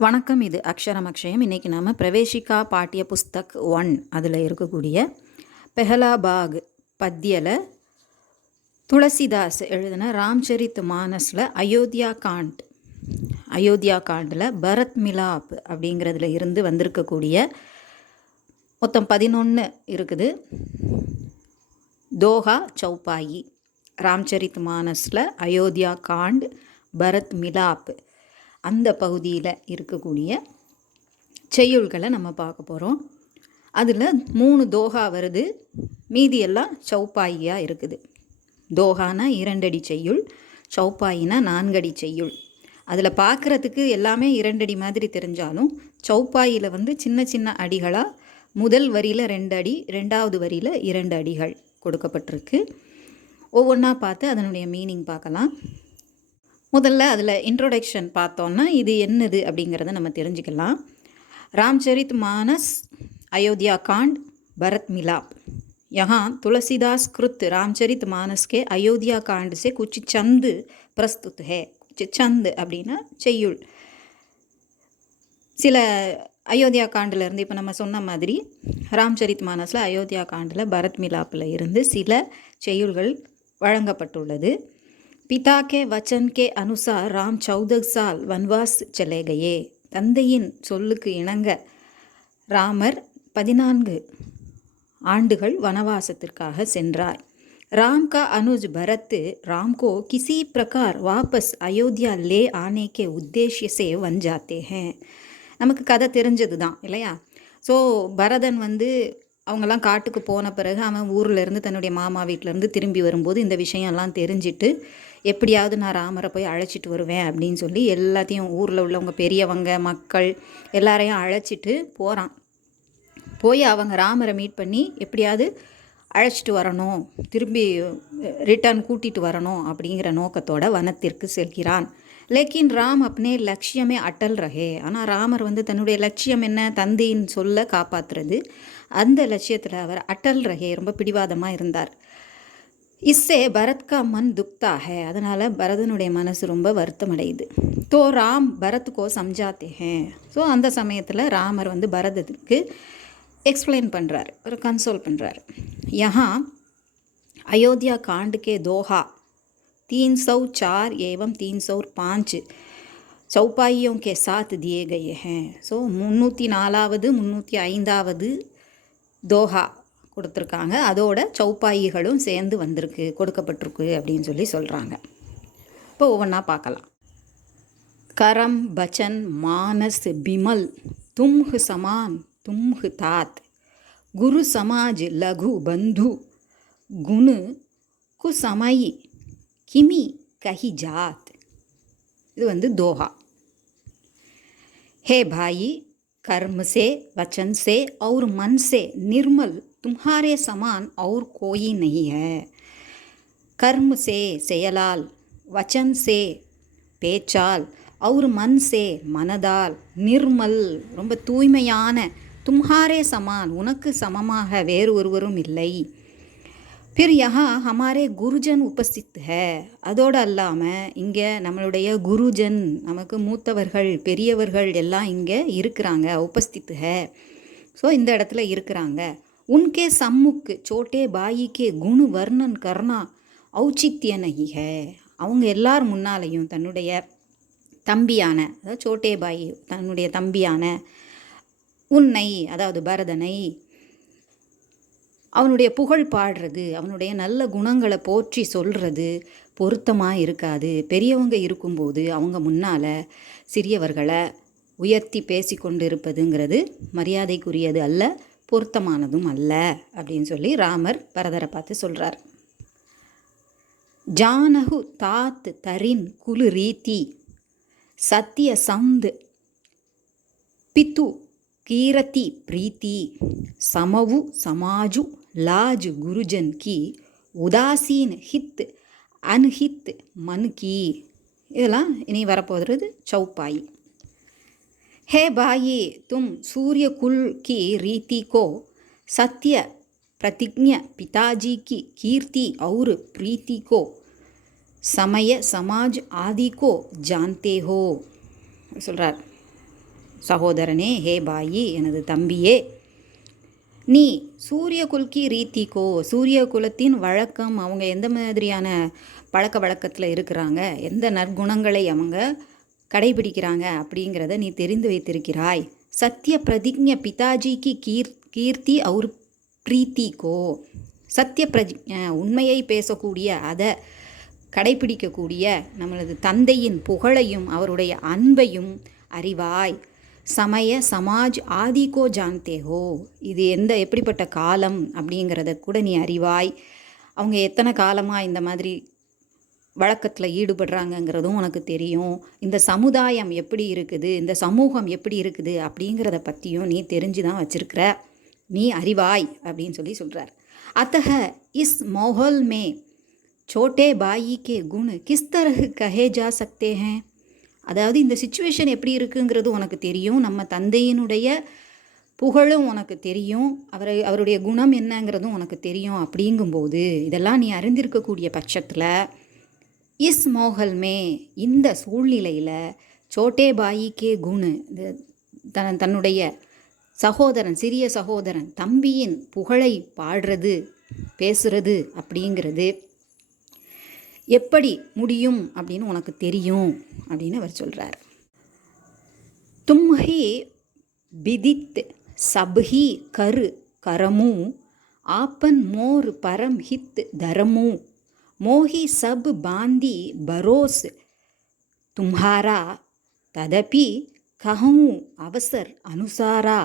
வணக்கம். இது அக்ஷரம் அக்ஷயம். இன்றைக்கி நாம் பிரவேஷிகா பாட்டிய புஸ்தக் 1 அதில் இருக்கக்கூடிய பெஹலா பாக் பத்தியில் துளசிதாஸ் எழுதின ராம்சரித் மானஸில் அயோத்தியா காண்டில் பரத் மிலாப் அப்படிங்கிறதுல இருந்து வந்திருக்கக்கூடிய மொத்தம் 11 இருக்குது. தோஹா சௌப்பாயி ராம்சரித் மானஸில் அயோத்தியா காண்ட் பரத் மிலாப் அந்த பகுதியில் இருக்கக்கூடிய செய்யுள்களை நம்ம பார்க்க போகிறோம். அதில் 3 தோஹா வருது, மீதியெல்லாம் சௌப்பாயியாக இருக்குது. தோஹானா 2 அடி செய்யுள், சௌப்பாயினா 4 அடி செய்யுள். அதில் பார்க்குறதுக்கு எல்லாமே 2 அடி மாதிரி தெரிஞ்சாலும் சௌப்பாயில் சின்ன சின்ன அடிகளாக முதல் வரியில் 2 அடி, 2வது வரியில் 2 அடிகள் கொடுக்கப்பட்டிருக்கு. ஒவ்வொன்றா பார்த்து அதனுடைய மீனிங் பார்க்கலாம். முதல்ல அதில் இன்ட்ரோடக்ஷன் பார்த்தோன்னா இது என்னது அப்படிங்கிறத நம்ம தெரிஞ்சுக்கலாம். रामचरित मानस अयोध्या कांड भरत मिलाप। यहाँ तुलसीदास कृत रामचरित मानस के अयोध्या कांड से कुछ चंद प्रस्तुत है। चंद அப்படின்னா செய்யுள். சில அயோத்தியா காண்டில் இப்போ நம்ம சொன்ன மாதிரி ராம்சரித் மானஸில் அயோத்தியா காண்டில் பரத் மிலாப்பில் இருந்து சில செய்யுள்கள் வழங்கப்பட்டுள்ளது. पिता के वचन के अनुसार राम 14 साल वनवास चले गए। தந்தையின் சொல்லுக்கு இணங்க ராமர் 14 ஆண்டுகள் வனவாசத்திற்காக சென்றார். राम का अनुज भरत राम को किसी प्रकार वापस अयोध्या ले आने के उद्देश्य से वन जाते हैं. நமக்கு கதை தெரிஞ்சது தான் இல்லையா? ஸோ பரதன் அவங்கெல்லாம் காட்டுக்கு போன பிறகு அவன் ஊர்லேருந்து தன்னுடைய மாமா வீட்டிலேருந்து திரும்பி வரும்போது இந்த விஷயம்லாம் தெரிஞ்சுட்டு எப்படியாவது நான் ராமரை போய் அழைச்சிட்டு வருவேன் அப்படின்னு சொல்லி எல்லாத்தையும் ஊரில் உள்ளவங்க பெரியவங்க மக்கள் எல்லாரையும் அழைச்சிட்டு போகிறான். போய் அவங்க ராமரை மீட் பண்ணி எப்படியாவது அழைச்சிட்டு வரணும், திரும்பி ரிட்டர்ன் கூட்டிகிட்டு வரணும் அப்படிங்கிற நோக்கத்தோட வனத்திற்கு செல்கிறான். லேக்கின் ராம் அப்னே லட்சியமே அட்டல் ரஹே. ஆனால் ராமர் தன்னுடைய லட்சியம் என்ன? தந்தையின் சொல்ல காப்பாற்றுறது. அந்த லட்சியத்தில் அவர் அட்டல் ரஹே, ரொம்ப பிடிவாதமாக இருந்தார். இஸ்ஸே பரத் கா மன் துக்தா ஹே. அதனால் பரதனுடைய மனசு ரொம்ப வருத்தம் அடையுது. தோ ராம் பரத்துக்கோ சம்ஜாத்தே ஹே. ஸோ அந்த சமயத்தில் ராமர் பரதத்துக்கு எக்ஸ்பிளைன் பண்ணுறார், ஒரு கன்சோல் பண்ணுறார். யஹா அயோத்தியா காண்டுக்கே தோஹா 304 एवं 305 चौपाइयों के साथ दिए गए हैं. ஸோ 304வது 305வது தோஹா கொடுத்துருக்காங்க, அதோட சௌப்பாயிகளும் சேர்ந்து வந்திருக்கு, கொடுக்கப்பட்டிருக்கு அப்படின்னு சொல்லி சொல்கிறாங்க. இப்போ ஒவ்வொன்றா பார்க்கலாம். கரம் பச்சன் மானஸ் பிமல் தும்ஹ் சமான் தும்ஹ் தாத் குரு சமாஜ் லகு பந்து குண குசமயி किमी कही जात. இது दोहा. हे भाई, कर्म से वचन से और मन से निर्मल तुम्हारे समान और कोई नहीं है. कर्म से செயலால், वचन से பேச்சால், और मन से மனதால், நிர்மல் ரொம்ப தூய்மையான, तुम्हारे समान உனக்கு சமமாக வேறு ஒருவரும் இல்லை. फिर यहाँ हमारे गुरुजन उपस्थित है. அதோடு அல்லாமல் இங்கே நம்மளுடைய குருஜன், நமக்கு மூத்தவர்கள் பெரியவர்கள் எல்லாம் இங்கே இருக்கிறாங்க. உபஸ்தித் ஹே, ஸோ இந்த இடத்துல இருக்கிறாங்க. உன்கே சம்முக்கு சோட்டே பாயிக்கே குணு வர்ணன் கர்ணா ஔச்சித்ய நஹி ஹே. அவங்க எல்லார் முன்னாலையும் தன்னுடைய தம்பியான, அதாவது சோட்டே பாயி தன்னுடைய தம்பியான உன்னை, அதாவது பரதனை அவனுடைய புகழ் பாடுறது, அவனுடைய நல்ல குணங்களை போற்றி சொல்கிறது பொருத்தமாக இருக்காது. பெரியவங்க இருக்கும்போது அவங்க முன்னால் சிறியவர்களை உயர்த்தி பேசி கொண்டு இருப்பதுங்கிறது மரியாதைக்குரியது அல்ல, பொருத்தமானதும் அல்ல அப்படின்னு சொல்லி ராமர் பரதரை பார்த்து சொல்கிறார். ஜானகு தாத் தரின் குலு ரீதி சத்திய சந்த் பித்து कीरति प्रीति समवु समाजु लाज गुरुजन की उदासीन हित अनहित मन की. இதெல்லாம் இனி வரப்போகிறது चौपाई. हे भाई, तुम सूर्य कुल की रीति को सत्य प्रतिज्ञा पिताजी की कीर्ति और प्रीति को समय समाज आदि को जानते हो சொல்கிறார். சகோதரனே, ஹே பாயி, எனது தம்பியே, நீ சூரிய குல்கி ரீத்திக்கோ, சூரிய குலத்தின் வழக்கம், அவங்க எந்த மாதிரியான பழக்க வழக்கத்தில் இருக்கிறாங்க, எந்த நற்குணங்களை அவங்க கடைபிடிக்கிறாங்க அப்படிங்கிறத நீ தெரிந்து வைத்திருக்கிறாய். சத்திய பிரதிஜ்ஞ பிதாஜிக்கு கீர்த்தி அவுர் பிரீத்திக்கோ, சத்திய பிரதிஜ்ஞ உண்மையை பேசக்கூடிய, அதை கடைபிடிக்கக்கூடிய நம்மளது தந்தையின் புகழையும் அவருடைய அன்பையும் அறிவாய். சமய சமாஜ் ஆதிக்கோ ஜான்தேஹோ, இது எப்படிப்பட்ட காலம் அப்படிங்கிறத கூட நீ அறிவாய். அவங்க எத்தனை காலமாக இந்த மாதிரி வழக்கத்தில் ஈடுபடுறாங்கங்கிறதும் உனக்கு தெரியும். இந்த சமுதாயம் எப்படி இருக்குது, இந்த சமூகம் எப்படி இருக்குது அப்படிங்கிறத பற்றியும் நீ தெரிஞ்சு தான் வச்சிருக்கிற, நீ அறிவாய் அப்படின்னு சொல்கிறார். அத்தக இஸ் மாஹौल में छोटे भाई के गुण किस तरह कहे जा सकते हैं, அதாவது இந்த சிச்சுவேஷன் எப்படி இருக்குங்கிறது உனக்கு தெரியும், நம்ம தந்தையினுடைய புகழும் உனக்கு தெரியும், அவருடைய குணம் என்னங்கிறதும் உனக்கு தெரியும். அப்படிங்கும்போது இதெல்லாம் நீ அறிந்திருக்கக்கூடிய பட்சத்தில் இஸ் மோகல்மே, இந்த சூழ்நிலையில் சோட்டே பாயிக்கே குணு, தன்னுடைய சகோதரன், சிறிய சகோதரன், தம்பியின் புகழை பாடுறது, பேசுறது அப்படிங்கிறது எப்படி முடியும் அப்படின்னு உனக்கு தெரியும் அப்படின்னு அவர் சொல்கிறார். தும்ஹி பிதித் சப்ஹி கரு கரமூ ஆப்பன் மோர் பரம் ஹித் தரமூ மோஹி சப் பாந்தி பரோஸ் तुम्हारा तदपि कहूँ अवसर अनुसारा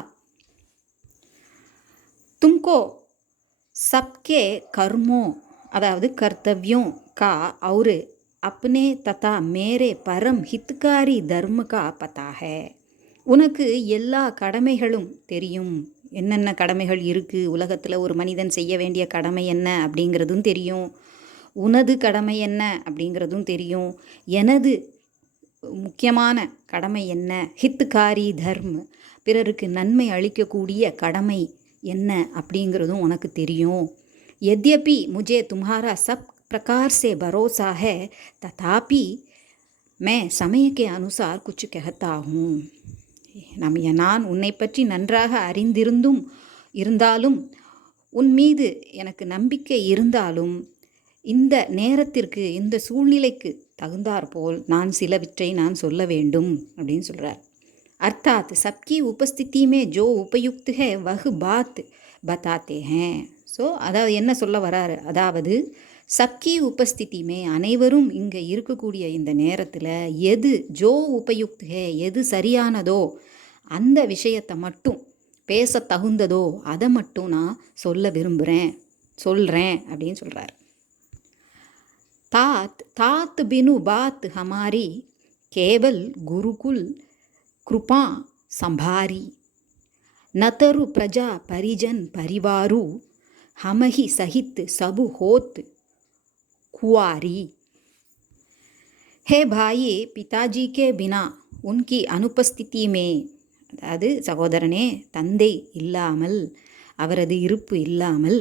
तुमको सबके कर्मों, அதாவது கர்த்தவ்யம் का और अपने तथा मेरे परम हितकारी धर्म का पता है. உனக்கு எல்லா கடமைகளும் தெரியும், என்னென்ன கடமைகள் இருக்குது உலகத்தில், ஒரு மனிதன் செய்ய வேண்டிய கடமை என்ன அப்படிங்கிறதும் தெரியும், உனது கடமை என்ன அப்படிங்கிறதும் தெரியும், எனது முக்கியமான கடமை என்ன, ஹித்துக்காரி தர்ம, பிறருக்கு நன்மை அளிக்கக்கூடிய கடமை என்ன அப்படிங்கிறதும் உனக்கு தெரியும். यद्यपि मुझे तुम्हारा सब प्रकार से भरोसा है तथापि मैं समय के अनुसार कुछ कहता हूँ. நான் உன்னை பற்றி நன்றாக அறிந்திருந்தும் இருந்தாலும், உன் மீது எனக்கு நம்பிக்கை இருந்தாலும், இந்த நேரத்திற்கு, இந்த சூழ்நிலைக்கு தகுந்தாற்போல் நான் சிலவற்றை நான் சொல்ல வேண்டும் அப்படின்னு சொல்கிறார். அர்த்தாத் சப்கி உபஸ்திதி மே ஜோ உபயுக்த் ஹை வஹ் பாத் பதாத்தே ஹேன். ஸோ அதாவது என்ன சொல்ல வராரு, அதாவது சப்கி உபஸ்திதி மே, அனைவரும் இங்கே இருக்கக்கூடிய இந்த நேரத்தில், எது ஜோ உபயுக்த் ஹே, எது சரியானதோ அந்த விஷயத்தை மட்டும், பேச தகுந்ததோ அதை மட்டும் நான் சொல்கிறேன் அப்படின்னு சொல்கிறார். तात बिनु बात हमारी केवल गुरुकुल कृपा संभारी नतरु प्रजा परिजन परिवारू हम ही सहित सब होत कुआरी. हे भाई, पिताजी के बिना उनकी अनुपस्थिति में, அதாவது சகோதரனே, தந்தை இல்லாமல், அவரது இருப்பு இல்லாமல்,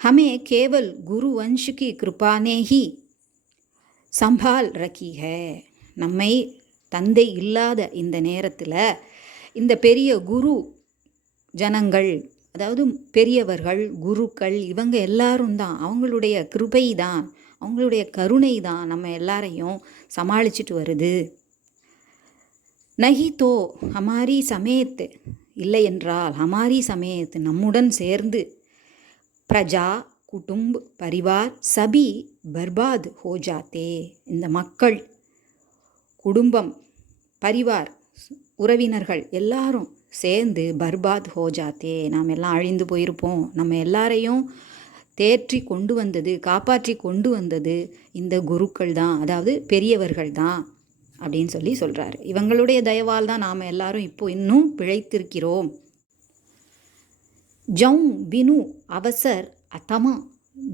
हमें केवल गुरुवंश की कृपा ने ही சம்பால் ரக்கி ஹே, நம்மை தந்தை இல்லாத இந்த நேரத்தில் இந்த பெரிய குரு ஜனங்கள், அதாவது பெரியவர்கள், குருக்கள், இவங்க எல்லாரும் தான், அவங்களுடைய கிருபை தான், அவங்களுடைய கருணை தான் நம்ம எல்லாரையும் சமாளிச்சுட்டு வருது. நஹி தோ ஹமாரி சமேத், இல்லை என்றால் ஹமாரி சமேத், நம்முடன் சேர்ந்து, பிரஜா குடும்ப பரிவார் சபி பர்பாத் ஹோ ஜாத்தே, இந்த மக்கள், குடும்பம், பரிவார், உறவினர்கள் எல்லாரும் சேர்ந்து பர்பாத் ஹோ ஜாத்தே, நாம் எல்லாம் அழிந்து போயிருப்போம், நம்ம எல்லாரையும் தேற்றி கொண்டு வந்தது, காப்பாற்றி கொண்டு வந்தது இந்த குருக்கள் தான், அதாவது பெரியவர்கள் தான் அப்படின்னு சொல்கிறார். இவங்களுடைய தயவால் தான் நாம் எல்லாரும் இப்போ இன்னும் பிழைத்திருக்கிறோம். ஜௌ பினு அவசர் अतमा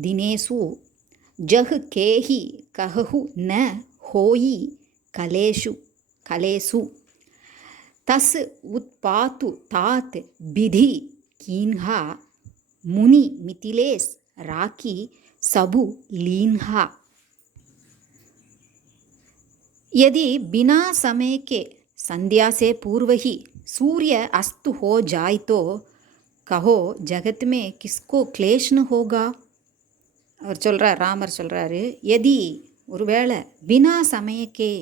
दिनेसु जह केहि कहु न होई कलेसु तस उत्पातु तात विधि कीन्हा मुनि मिथिलेश राखी सबु लीन्हा. यदि बिना समय के संध्या से पूर्व ही सूर्य अस्त हो जाए तो कहो जगत में किसको क्लेश न होगा. அவர் சொல்கிறார், ராமர் சொல்கிறாரு, எதி ஒருவேளை பினா சமயக்கே,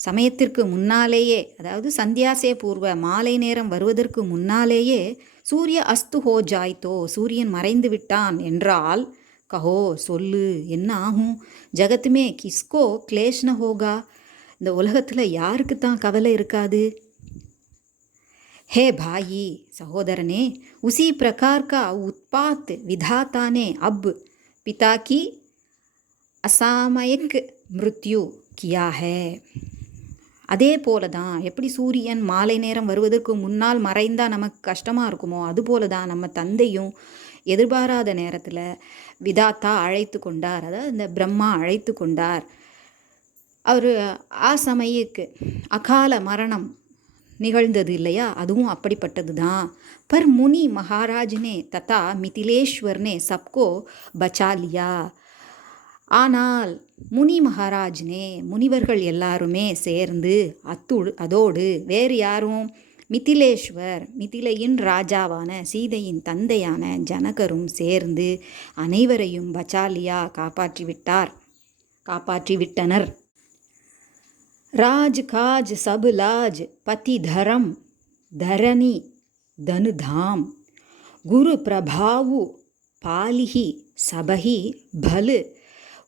சமயத்திற்கு முன்னாலேயே, அதாவது சந்தியாசே பூர்வ மாலை நேரம் வருவதற்கு முன்னாலேயே சூரிய அஸ்து ஹோ ஜாய்தோ, சூரியன் மறைந்து விட்டான் என்றால், கஹோ சொல்லு, என்ன ஆகும், ஜகத்துமே கிஸ்கோ கிளேஷ்ன ஹோகா, இந்த உலகத்தில் யாருக்கு தான் கவலை இருக்காது. हे भाई सहोदरने, उसी प्रकार का उत्पात विधाता ने अब पिता की असामयिक मृत्यु किया है. அதே போல தான், எப்படி சூரியன் மாலை நேரம் வருவதற்கு முன்னால் மறைந்தால் நமக்கு கஷ்டமாக இருக்குமோ, அதுபோல தான் நம்ம தந்தையும் எதிர்பாராத நேரத்தில் விதாத்தா அழைத்து கொண்டார், அதாவது இந்த பிரம்மா அழைத்து கொண்டார். அவர் ஆசமயக்கு அகால மரணம் நிகழ்ந்தது இல்லையா, அதுவும் அப்படிப்பட்டது தான். பர் முனி மகாராஜ்னே ததா மிதிலேஸ்வர்னே சப்கோ பச்சா லியா. ஆனால் முனி மகாராஜ்னே, முனிவர்கள் எல்லாருமே சேர்ந்து அதோடு வேறு யாரும், மிதிலேஸ்வர், மிதிலையின் ராஜாவான சீதையின் தந்தையான ஜனகரும் சேர்ந்து அனைவரையும் பச்சாலியா காப்பாற்றிவிட்டனர். राज काज सब लाज पति धर्म धरनी धनुधाम गुरु प्रभावु पालिहि सबहि भल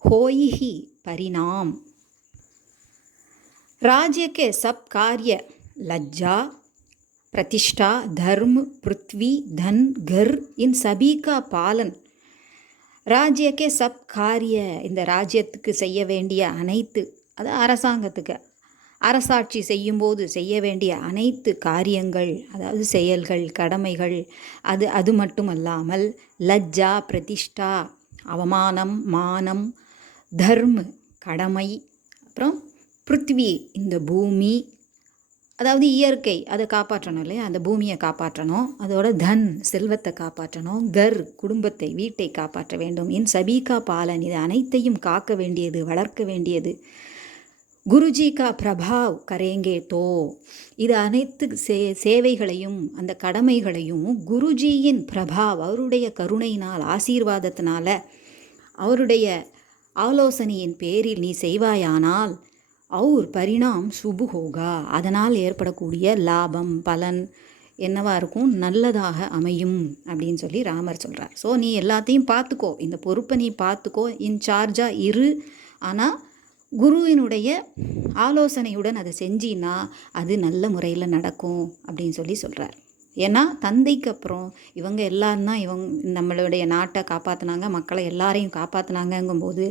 होइहि परिणाम. राज्य के सब कार्य लज्जा प्रतिष्ठा धर्म पृथ्वी धन घर इन सभी का पालन. राज्य के सब कार्य, இந்த ராஜ்யத்துக்கு செய்ய வேண்டிய அனைத்து, அது அரசாங்கத்துக்கு அரசாட்சி செய்யும்போது செய்ய வேண்டிய அனைத்து காரியங்கள், அதாவது செயல்கள், கடமைகள், அது மட்டுமல்லாமல் லஜ்ஜா பிரதிஷ்டா அவமானம், மானம், தர்ம கடமை, அப்புறம் பிருத்வி இந்த பூமி, அதாவது இயற்கை, அதை காப்பாற்றணும் இல்லையா, அந்த பூமியை காப்பாற்றணும், அதோட தன் செல்வத்தை காப்பாற்றணும், கர் குடும்பத்தை வீட்டை காப்பாற்ற வேண்டும், இன் சபீகா பாலன் இது அனைத்தையும் காக்க வேண்டியது, வளர்க்க வேண்டியது. குருஜி கா பிரபாவ் கரேங்கே தோ, இது அனைத்து சேவைகளையும் அந்த கடமைகளையும் குருஜியின் பிரபாவ், அவருடைய கருணையினால், ஆசீர்வாதத்தினால, அவருடைய ஆலோசனையின் பேரில் நீ செய்வாயானால், और परिणाम शुभ होगा, அதனால் ஏற்படக்கூடிய லாபம் பலன் என்னவா இருக்கும், நல்லதாக அமையும் அப்படின்னு சொல்லி ராமர் சொல்கிறார். ஸோ நீ எல்லாத்தையும் பார்த்துக்கோ, இந்த பொறுப்பை நீ பார்த்துக்கோ, இன்சார்ஜாக இரு, ஆனால் குருவினுடைய ஆலோசனையுடன் அதை செஞ்சின்னா அது நல்ல முறையில் நடக்கும் அப்படின்னு சொல்லி சொல்கிறார். ஏன்னா தந்தைக்கு அப்புறம் இவங்க எல்லாரும் தான் நம்மளுடைய நாட்டை காப்பாற்றினாங்க, மக்களை எல்லாரையும் காப்பாற்றினாங்கங்கும்போது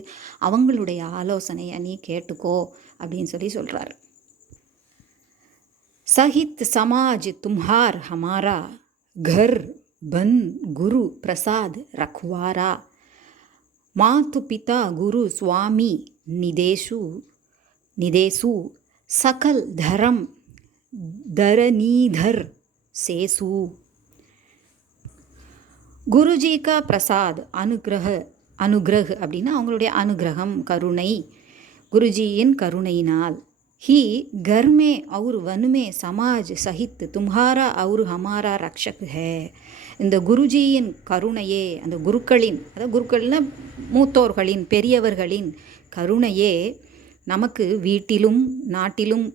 அவங்களுடைய ஆலோசனையை நீ கேட்டுக்கோ அப்படின்னு சொல்லி சொல்கிறார். சஹித் சமாஜ் தும்ஹார் ஹமாரா घर बन गुरु प्रसाद रखवारा मातु पिता गुरु स्वामी निदेशु सकल धर्म धरनीधर सेसु. குருஜி கா பிரசாத் அனுகிரக அப்படின்னா அவங்களுடைய அனுகிரகம், கருணை, குருஜியின் கருணையினால். ही घर में और वन में समाज सहित तुम्हारा और हमारा रक्षक है. இந்த குருஜியின் கருணையே, அந்த குருக்களின், அதாவது குருக்கள்னா மூத்தோர்களின் பெரியவர்களின் கருணையே நமக்கு வீட்டிலும் நாட்டிலும்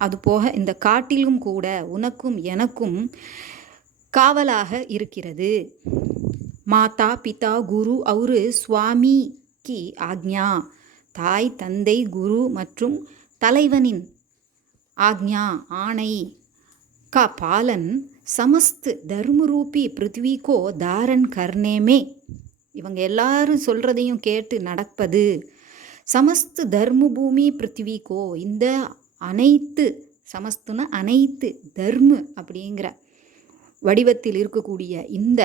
அதுபோக இந்த காட்டிலும் கூட உனக்கும் எனக்கும் காவலாக இருக்கிறது. மாதா பிதா குரு और சுவாமி கி ஆக்ஞா, தாய் தந்தை குரு மற்றும் தலைவனின் ஆக்ஞா ஆணை का पालन समस्त धर्मरूपी पृथ्वी को धारण करने में, இவங்க எல்லாரும் சொல்கிறதையும் கேட்டு நடப்பது, சமஸ்து தர்ம பூமி பிருத்திவிக்கோ, இந்த அனைத்து, சமஸ்துன அனைத்து, தர்ம அப்படிங்கிற வடிவத்தில் இருக்கக்கூடிய இந்த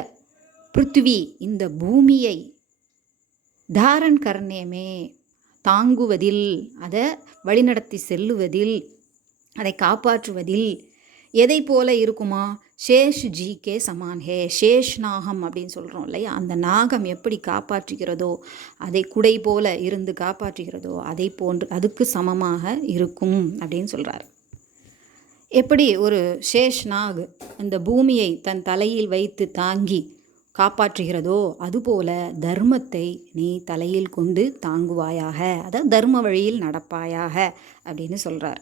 பிருத்திவி, இந்த பூமியை, தாரன் கர்ணேமே தாங்குவதில், அதை வழிநடத்தி செல்லுவதில், அதை காப்பாற்றுவதில் எதை போல இருக்குமா, சேஷ் ஜி கே சமான் ஹே, சேஷ் நாகம் அப்படின்னு சொல்கிறோம் இல்லையா, அந்த நாகம் எப்படி காப்பாற்றுகிறதோ, அதை குடை போல இருந்து காப்பாற்றுகிறதோ அதை போன்று அதுக்கு சமமாக இருக்கும் அப்படின்னு சொல்கிறார். எப்படி ஒரு சேஷ்நாக் அந்த பூமியை தன் தலையில் வைத்து தாங்கி காப்பாற்றுகிறதோ அதுபோல தர்மத்தை நீ தலையில் கொண்டு தாங்குவாயாக, அதாவது தர்ம வழியில் நடப்பாயாக அப்படின்னு சொல்கிறார்.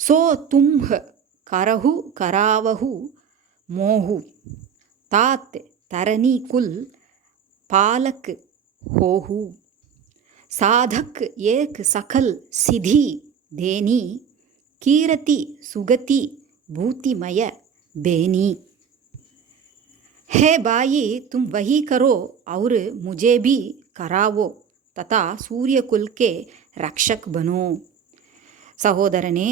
சோ தும்ஹ கரஹு கராவஹு மோஹு तात तरनी कुल पालक होहू साधक एक सकल सिद्धि देनी कीरति सुगति भूतिमय बेनी. है भाई तुम वही करो और मुझे भी करावो तथा सूर्य कुल के रक्षक बनो. சகோதரனே,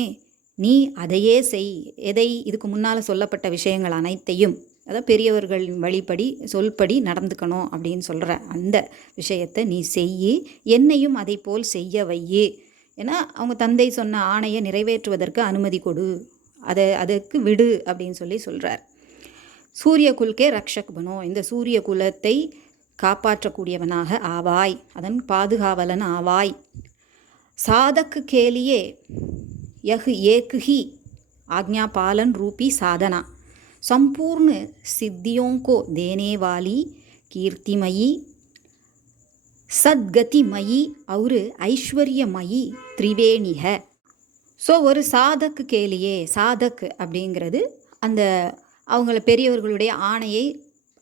நீ அதையே செய். எதை? இதுக்கு முன்னால் சொல்லப்பட்ட விஷயங்கள் அனைத்தையும், அதாவது பெரியவர்களின் வழிப்படி சொல்படி நடந்துக்கணும் அப்படின்னு சொல்கிற அந்த விஷயத்தை நீ செய்யி, என்னையும் அதை போல் செய்ய வையி. ஏன்னா அவங்க தந்தை சொன்ன ஆணையை நிறைவேற்றுவதற்கு அனுமதி கொடு, அதுக்கு விடு அப்படின்னு சொல்கிறார். சூரிய குல்கே ரக்ஷக் பனோ, இந்த சூரிய குலத்தை காப்பாற்றக்கூடியவனாக ஆவாய், அதன் பாதுகாவலன் ஆவாய். சாதக்கு கேலியே யஹ் ஏக் ஹி आज्ञा पालन रूपी साधना संपूर्ण सिद्धियों को देने वाली कीर्तिमयी सद्गतिमयी और ஐஸ்வர்யமயி त्रिवेणी है. ஸோ ஒரு சாதக்கு கேலியே, சாதக் அப்படிங்கிறது அந்த அவங்கள பெரியவர்களுடைய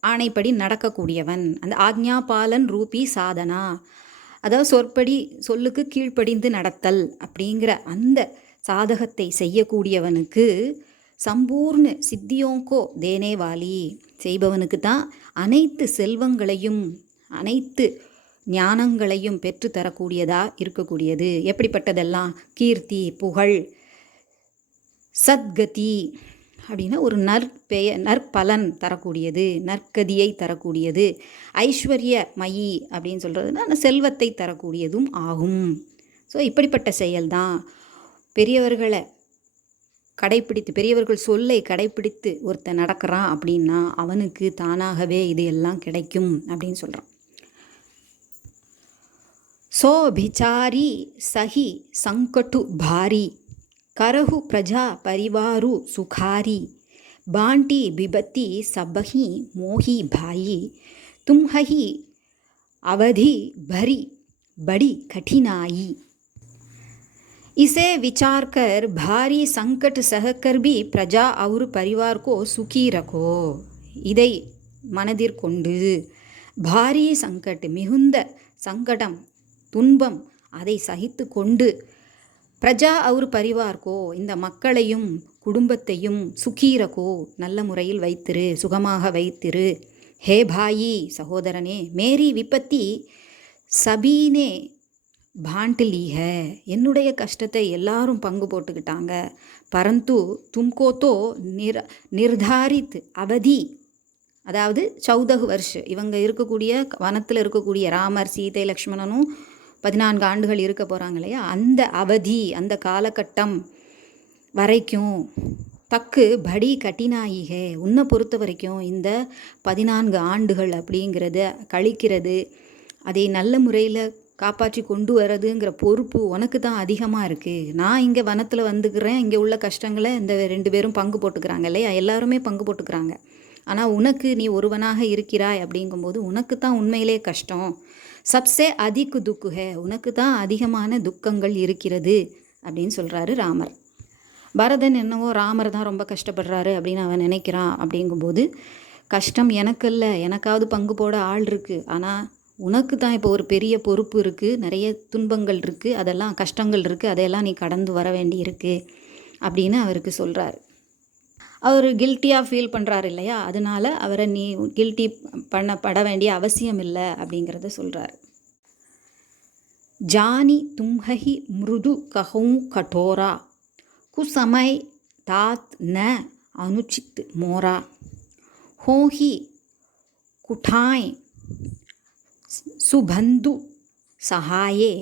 ஆணைப்படி நடக்கக்கூடியவன், அந்த ஆக்ஞா பாலன் ரூபி சாதனா, அதாவது சொற்படி சொல்லுக்கு கீழ்ப்படிந்து நடத்தல் அப்படிங்கிற அந்த சாதகத்தை செய்யக்கூடியவனுக்கு சம்பூர்ண சித்தியோங்கோ தேனேவாலி, செய்பவனுக்கு தான் அனைத்து செல்வங்களையும் அனைத்து ஞானங்களையும் பெற்று தரக்கூடியதாக இருக்கக்கூடியது. எப்படிப்பட்டதெல்லாம்? கீர்த்தி, புகழ், சத்கதி அப்படின்னா ஒரு நற்பலன் தரக்கூடியது, நற்கதியை தரக்கூடியது. ஐஸ்வர்ய மயி அப்படின்னு சொல்கிறதுனா அந்த செல்வத்தை தரக்கூடியதும் ஆகும். ஸோ இப்படிப்பட்ட செயல்தான் பெரியவர்களை கடைப்பிடித்து, பெரியவர்கள் சொல்லை கடைப்பிடித்து ஒருத்தன் நடக்கிறான் அப்படின்னா அவனுக்கு தானாகவே இது எல்லாம் கிடைக்கும் அப்படின்னு சொல்கிறான். சோபிச்சாரி சஹி சங்கட்டு பாரி करहु प्रजा परिवारु सुखारी बांटी बिबती सबही मोही भाई तुम ही अवधि भरी बड़ी कठिनाई. इसे विचार कर भारी संकट सहकर भी प्रजा और परिवार को सुखी रखो. इதை மனதிற்கொண்டு பாரி சங்கட், மிகுந்த சங்கடம், துன்பம், அதை சகித்து கொண்டு பிரஜா அவர் பரிவார்கோ, இந்த மக்களையும் குடும்பத்தையும் சுகீரகோ, நல்ல முறையில் வைத்திரு, சுகமாக வைத்திரு. ஹே பாயி, சகோதரனே, மேரி விபத்தி சபீனே பாண்டலி ஹே, என்னுடைய கஷ்டத்தை எல்லாரும் பங்கு போட்டுக்கிட்டாங்க. பரந்து தும்கோ தோ நிர்தாரித் அவதி, அதாவது 14 வருஷம் இவங்க இருக்கக்கூடிய வனத்தில் இருக்கக்கூடிய ராமர், சீதை, லக்ஷ்மணனும் 14 ஆண்டுகள் இருக்க போகிறாங்க இல்லையா, அந்த அவதி, அந்த காலகட்டம் வரைக்கும் தக்கு படி கட்டினாயிகே, உன்னை பொறுத்த வரைக்கும் இந்த 14 ஆண்டுகள் அப்படிங்கிறத கழிக்கிறது, அதை நல்ல முறையில் காப்பாற்றி கொண்டு வரதுங்கிற பொறுப்பு உனக்கு தான் அதிகமாக இருக்குது. நான் இங்கே வனத்தில் வந்துக்கிறேன், இங்கே உள்ள கஷ்டங்களை இந்த 2 பேரும் பங்கு போட்டுக்கிறாங்க இல்லையா, எல்லாருமே பங்கு போட்டுக்கிறாங்க. ஆனால் உனக்கு, நீ ஒருவனாக இருக்கிறாய் அப்படிங்கும்போது உனக்கு தான் உண்மையிலே கஷ்டம். சப்சே அதிக்கு துக்கு ஹே, உனக்கு தான் அதிகமான துக்கங்கள் இருக்கிறது அப்படின்னு சொல்கிறாரு ராமர். பரதன் என்னவோ ராமர் தான் ரொம்ப கஷ்டப்படுறாரு அப்படின்னு அவன் நினைக்கிறான். அப்படிங்கும்போது கஷ்டம் எனக்கு இல்லை, எனக்காவது பங்கு போட ஆள் இருக்குது, ஆனால் உனக்கு தான் இப்போ ஒரு பெரிய பொறுப்பு இருக்குது, நிறைய துன்பங்கள் இருக்குது, அதெல்லாம் கஷ்டங்கள் இருக்குது, அதையெல்லாம் நீ கடந்து வர வேண்டி இருக்குது அப்படின்னு அவருக்கு சொல்கிறாரு. அவர் கில்ட்டியாக ஃபீல் பண்ணுறாரு இல்லையா, அதனால் அவரை நீ கில்ட்டி பண்ணப்பட வேண்டிய அவசியம் இல்லை அப்படிங்கிறத சொல்கிறார். ஜானி தும்ஹி மிருது கஹூ கட்டோரா குசமய் தாத் ந அனுச்சித் மோரா ஹோஹி குட்டாய் சுபந்து சஹாயே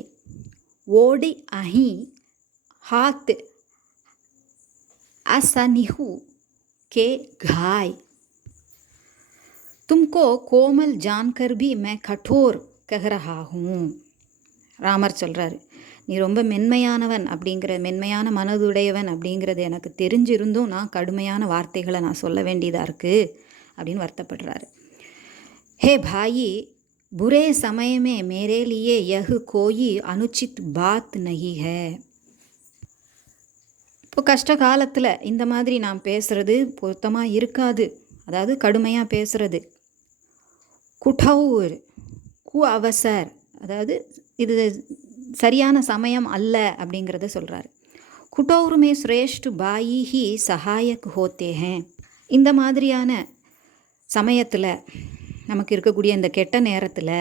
ஓடி அஹி हाथ असनिहु के घाय. तुमको कोमल जानकर भी मैं कठोर कह रहा हूँ. ராமர் சொல்கிறாரு, நீ ரொம்ப மென்மையானவன் அப்படிங்கிற, மென்மையான மனதுடையவன் அப்படிங்கிறது எனக்கு தெரிஞ்சிருந்தும் நான் கடுமையான வார்த்தைகளை நான் சொல்ல வேண்டியதாக இருக்குது அப்படின்னு வருத்தப்படுறாரு. हे भाई, बुरे समय में मेरे लिए यह कोई अनुचित बात नहीं है. இப்போ கஷ்ட காலத்தில் இந்த மாதிரி நான் பேசுகிறது பொருத்தமாக இருக்காது. அதாவது கடுமையாக பேசுகிறது. குட்டவுர் கு அவசர், அதாவது இது சரியான சமயம் அல்ல அப்படிங்கிறத சொல்கிறாரு. குட்டவுர் மே ஸ்ரேஷ்ட் பாயி ஹி சகாயக் ஹோத்தே ஹேன். இந்த மாதிரியான சமயத்தில், நமக்கு இருக்கக்கூடிய இந்த கெட்ட நேரத்தில்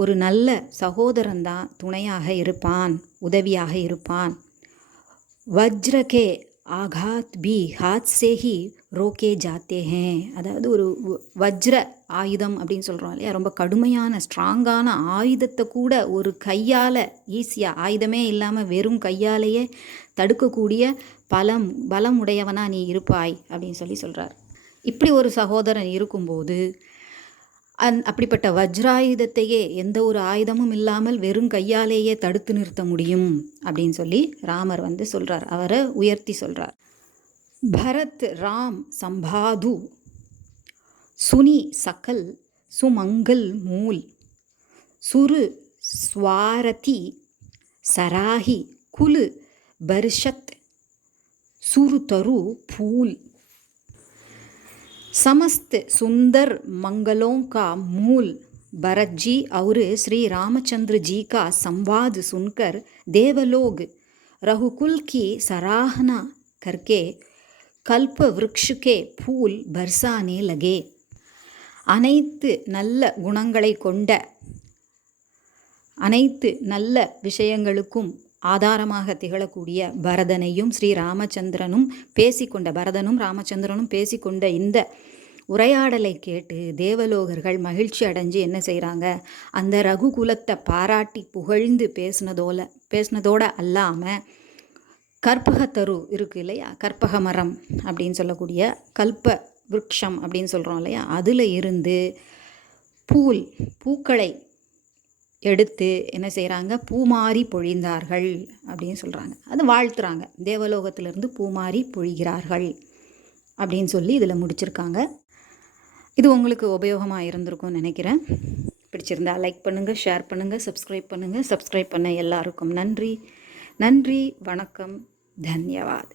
ஒரு நல்ல சகோதரன்தான் துணையாக இருப்பான், உதவியாக இருப்பான். வஜ்ரகே ஆகாத் பி ஹாத் சே ஹி ரோக்கே ஜாத்தே ஹேன். அதாவது ஒரு வஜ்ர ஆயுதம் அப்படின்னு சொல்கிறோம் இல்லையா, ரொம்ப கடுமையான ஸ்ட்ராங்கான ஆயுதத்தை கூட ஒரு கையால் ஈஸியாக, ஆயுதமே இல்லாமல் வெறும் கையாலேயே தடுக்கக்கூடிய பலம் உடையவனாக நீ இருப்பாய் அப்படின்னு சொல்கிறார். இப்படி ஒரு சகோதரன் இருக்கும்போது அப்படிப்பட்ட வஜ்ராயுதத்தையே எந்த ஒரு ஆயுதமும் இல்லாமல் வெறும் கையாலேயே தடுத்து நிறுத்த முடியும் அப்படின்னு சொல்லி ராமர் சொல்கிறார். அவரை உயர்த்தி சொல்கிறார். பரத் ராம் சம்பாது சுனி சகல் சுமங்கல் மூல் சுரு ஸ்வாரதி சராஹி குலு பர்ஷத் சுருதரு பூல். समस्त सुंदर मंगलों का मूल भरत जी और श्री रामचंद्र जी का संवाद सुनकर देवलोग रघुकुल की सराहना करके कल्प वृक्ष के फूल बरसाने लगे. அனைத்து நல்ல குணங்களை கொண்ட, அனைத்து நல்ல விஷயங்களுக்கும் ஆதாரமாக திகழக்கூடிய பரதனையும் ஸ்ரீ ராமச்சந்திரனும் பேசிக்கொண்ட, பரதனும் ராமச்சந்திரனும் பேசிக்கொண்ட இந்த உரையாடலை கேட்டு தேவலோகர்கள் மகிழ்ச்சி அடைஞ்சு என்ன செய்கிறாங்க, அந்த ரகுகுலத்தை பாராட்டி புகழ்ந்து பேசினதோட அல்லாமல் கற்பகத்தரு இருக்குது இல்லையா, கற்பக மரம் அப்படின்னு சொல்லக்கூடிய கல்ப விருட்சம் அப்படின்னு சொல்கிறோம் இல்லையா, அதில் இருந்து பூக்களை எடுத்து என்ன செய்கிறாங்க, பூமாரி பொழிந்தார்கள் அப்படின்னு சொல்கிறாங்க. அது வாழ்த்துறாங்க. தேவலோகத்திலிருந்து பூமாரி பொழிகிறார்கள் அப்படின்னு சொல்லி இதில் முடிச்சிருக்காங்க. இது உங்களுக்கு உபயோகமாக இருந்திருக்கும்னு நினைக்கிறேன். பிடிச்சிருந்தா லைக் பண்ணுங்கள், ஷேர் பண்ணுங்கள், சப்ஸ்கிரைப் பண்ணுங்கள். சப்ஸ்கிரைப் பண்ண எல்லாருக்கும் நன்றி. நன்றி, வணக்கம், தன்யவாத்.